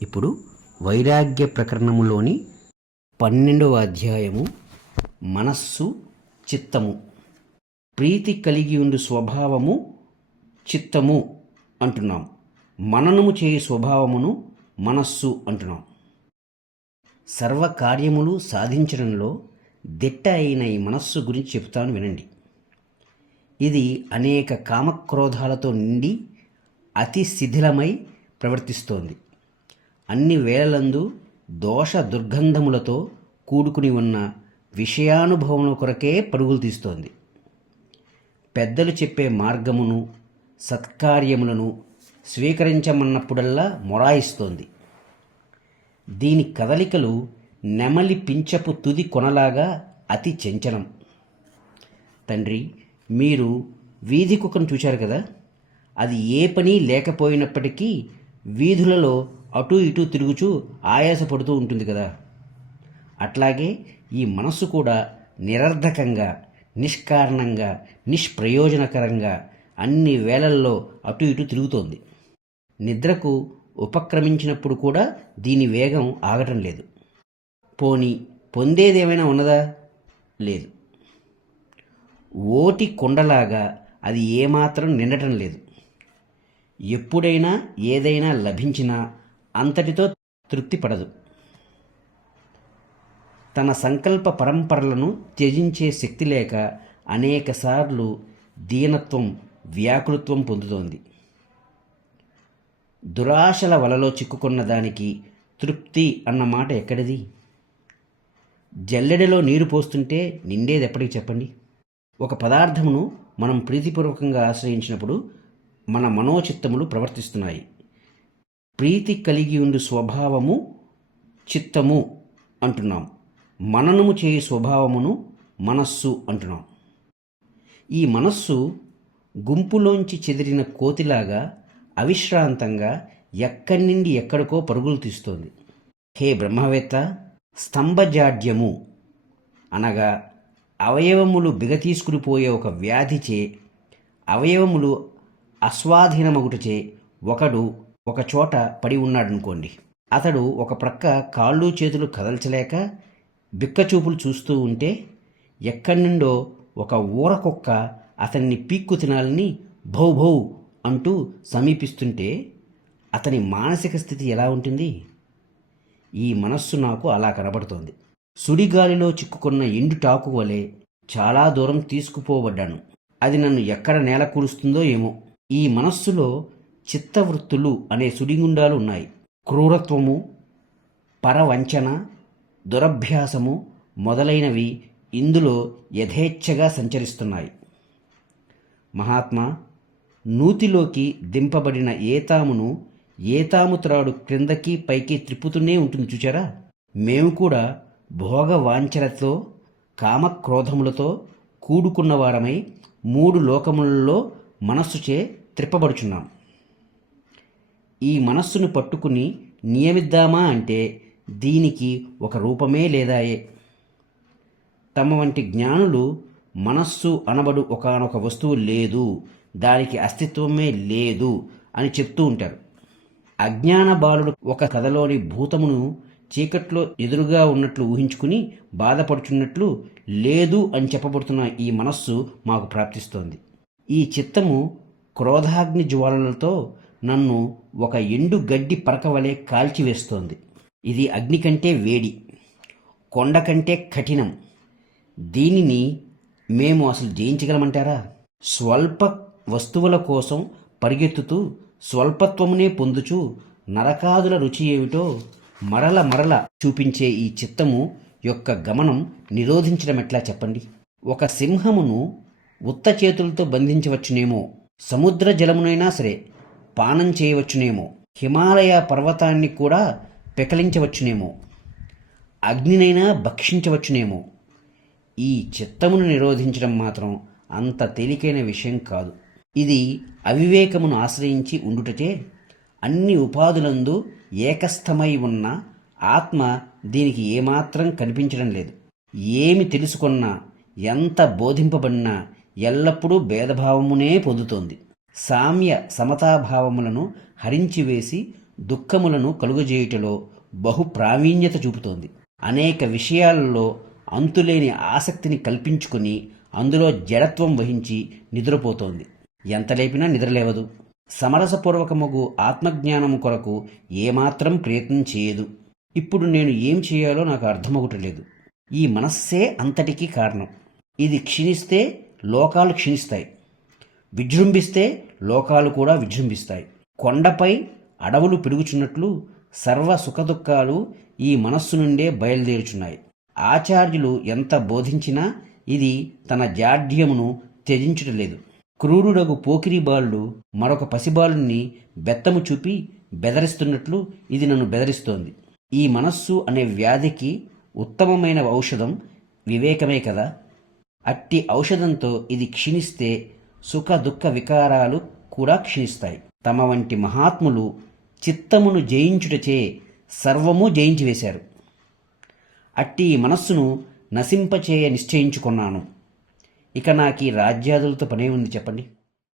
ఇప్పుడు వైరాగ్య ప్రకరణములోని 12వ అధ్యాయము మనస్సు చిత్తము. ప్రీతి కలిగి ఉండు స్వభావము చిత్తము అంటున్నాం. మననము చేయి స్వభావమును మనస్సు అంటున్నాం. సర్వకార్యములు సాధించడంలో దిట్ట అయిన ఈ మనస్సు గురించి చెబుతాను వినండి. ఇది అనేక కామక్రోధాలతో నిండి అతి శిథిలమై ప్రవర్తిస్తోంది. అన్ని వేళలందు దోష దుర్గంధములతో కూడుకుని ఉన్న విషయానుభవముల కొరకే పరుగులు తీస్తోంది. పెద్దలు చెప్పే మార్గమును సత్కార్యములను స్వీకరించమన్నప్పుడల్లా మొరాయిస్తోంది. దీని కదలికలు నెమలి పించపు తుది కొనలాగా అతి చంచలం. తండ్రి, మీరు వీధి కుక్కను చూశారు కదా, అది ఏ పని లేకపోయినప్పటికీ వీధులలో అటు ఇటు తిరుగుచూ ఆయాసపడుతూ ఉంటుంది కదా. అట్లాగే ఈ మనస్సు కూడా నిరర్ధకంగా, నిష్కారణంగా, నిష్ప్రయోజనకరంగా అన్ని వేళల్లో అటు ఇటు తిరుగుతోంది. నిద్రకు ఉపక్రమించినప్పుడు కూడా దీని వేగం ఆగటం లేదు. పోనీ పొందేదేమైనా ఉన్నదా? లేదు. ఓటి కొండలాగా అది ఏమాత్రం నిండటం లేదు. ఎప్పుడైనా ఏదైనా లభించినా అంతటితో తృప్తి పడదు. తన సంకల్ప పరంపరలను త్యజించే శక్తి లేక అనేకసార్లు దీనత్వం, వ్యాకులత్వం పొందుతోంది. దురాశల వలలో చిక్కుకున్న దానికి తృప్తి అన్న మాట ఎక్కడిది? జల్లెడలో నీరు పోస్తుంటే నిండేది ఎప్పటికి చెప్పండి? ఒక పదార్థమును మనం ప్రీతిపూర్వకంగా ఆశ్రయించినప్పుడు మన మనోచిత్తములు ప్రవర్తిస్తున్నాయి. ప్రీతి కలిగి ఉండు స్వభావము చిత్తము అంటున్నాం. మననము చేయి స్వభావమును మనస్సు అంటున్నాం. ఈ మనస్సు గుంపులోంచి చెదిరిన కోతిలాగా అవిశ్రాంతంగా ఎక్కడి నుండి ఎక్కడికో పరుగులు తీస్తోంది. హే బ్రహ్మవేత్త, స్తంభజాడ్యము అనగా అవయవములు బిగతీసుకునిపోయే ఒక వ్యాధిచే, అవయవములు అస్వాధీనమగుటచే ఒకడు ఒక చోట పడి ఉన్నాడనుకోండి. అతడు ఒక ప్రక్క కాళ్ళు చేతులు కదల్చలేక బిక్కచూపులు చూస్తూ ఉంటే ఎక్కడి నుండో ఒక ఊరకొక్క అతన్ని పీక్కు తినాలని భౌ భౌ అంటూ సమీపిస్తుంటే అతని మానసిక స్థితి ఎలా ఉంటుంది? ఈ మనస్సు నాకు అలా కనబడుతోంది. సుడిగాలిలో చిక్కుకున్న ఎండుటాకు వలె చాలా దూరం తీసుకుపోబడ్డాను. అది నన్ను ఎక్కడ నేల కూలుస్తుందో ఏమో. ఈ మనస్సులో చిత్తవృత్తులు అనే సుడిగుండాలు ఉన్నాయి. క్రూరత్వము, పరవంచన, దురభ్యాసము మొదలైనవి ఇందులో యథేచ్ఛగా సంచరిస్తున్నాయి. మహాత్మా, నూతిలోకి దింపబడిన ఏతామును ఏతాము త్రాడు క్రిందకి పైకి త్రిప్పుతూనే ఉంటుంది చూచారా? మేము కూడా భోగ వాంఛలతో, కామక్రోధములతో కూడుకున్నవారమై 3 లోకములలో మనస్సుచే త్రిప్పబడుచున్నాం. ఈ మనస్సును పట్టుకుని నియమిద్దామా అంటే దీనికి ఒక రూపమే లేదాయే. తమ వంటి జ్ఞానులు మనస్సు అనబడు ఒకానొక వస్తువు లేదు, దానికి అస్తిత్వమే లేదు అని చెప్తూ ఉంటారు. అజ్ఞాన బాలుడు ఒక కథలోని భూతమును చీకట్లో ఎదురుగా ఉన్నట్లు ఊహించుకుని బాధపడుచున్నట్లు లేదు అని చెప్పబడుతున్న ఈ మనస్సు మాకు ప్రాప్తిస్తోంది. ఈ చిత్తము క్రోధాగ్ని జ్వాలలతో నన్ను ఒక ఎండు గడ్డి పరక వలె కాల్చివేస్తోంది. ఇది అగ్ని కంటే వేడి, కొండ కంటే కఠినం. దీనిని మేము అసలు జయించగలమంటారా? స్వల్ప వస్తువుల కోసం పరిగెత్తుతూ స్వల్పత్వమునే పొందుచూ నరకాదుల రుచి ఏమిటో మరల మరల చూపించే ఈ చిత్తము యొక్క గమనం నిరోధించడం ఎట్లా చెప్పండి? ఒక సింహమును ఉత్త చేతులతో బంధించవచ్చునేమో, సముద్ర జలమునైనా సరే పానం చేయవచ్చునేమో, హిమాలయ పర్వతాన్ని కూడా పెకలించవచ్చునేమో, అగ్నినైనా భక్షించవచ్చునేమో. ఈ చిత్తమును నిరోధించడం మాత్రం అంత తేలికైన విషయం కాదు. ఇది అవివేకమును ఆశ్రయించి ఉండుటచే అన్ని ఉపాధులందు ఏకస్థమై ఉన్న ఆత్మ దీనికి ఏమాత్రం కనిపించడం లేదు. ఏమి తెలుసుకున్నా, ఎంత బోధింపబడినా ఎల్లప్పుడూ భేదభావమునే పొందుతోంది. సామ్య సమతాభావములను హరించివేసి దుఃఖములను కలుగజేయుటలో బహు ప్రావీణ్యత చూపుతోంది. అనేక విషయాలలో అంతులేని ఆసక్తిని కల్పించుకొని అందులో జడత్వం వహించి నిద్రపోతోంది. ఎంత లేపినా నిద్రలేవదు. సమరసపూర్వకమగు ఆత్మజ్ఞానము కొరకు ఏమాత్రం ప్రయత్నం చేయదు. ఇప్పుడు నేను ఏం చేయాలో నాకు అర్థమవుటలేదు. ఈ మనస్సే అంతటికీ కారణం. ఇది క్షీణిస్తే లోకాలు క్షీణిస్తాయి, విజృంభిస్తే లోకాలు కూడా విజృంభిస్తాయి. కొండపై అడవులు పెరుగుచున్నట్లు సర్వ సుఖదుఖాలు ఈ మనస్సు నుండే బయలుదేరుచున్నాయి. ఆచార్యులు ఎంత బోధించినా ఇది తన జాఢ్యమును త్యజించుటలేదు. క్రూరుడగు పోకిరి బాలుడు మరొక పసిబాలుని బెత్తము చూపి బెదరిస్తున్నట్లు ఇది నన్ను బెదరిస్తోంది. ఈ మనస్సు అనే వ్యాధికి ఉత్తమమైన ఔషధం వివేకమే కదా. అట్టి ఔషధంతో ఇది క్షీణిస్తే సుఖ దుఃఖ వికారాలు కూడా క్షీణిస్తాయి. తమ వంటి మహాత్ములు చిత్తమును జయించుటచే సర్వము జయించివేశారు. అట్టి మనస్సును నశింపచేయ నిశ్చయించుకున్నాను. ఇక నాకు ఈ రాజ్యాదులతో పనే ఉంది చెప్పండి.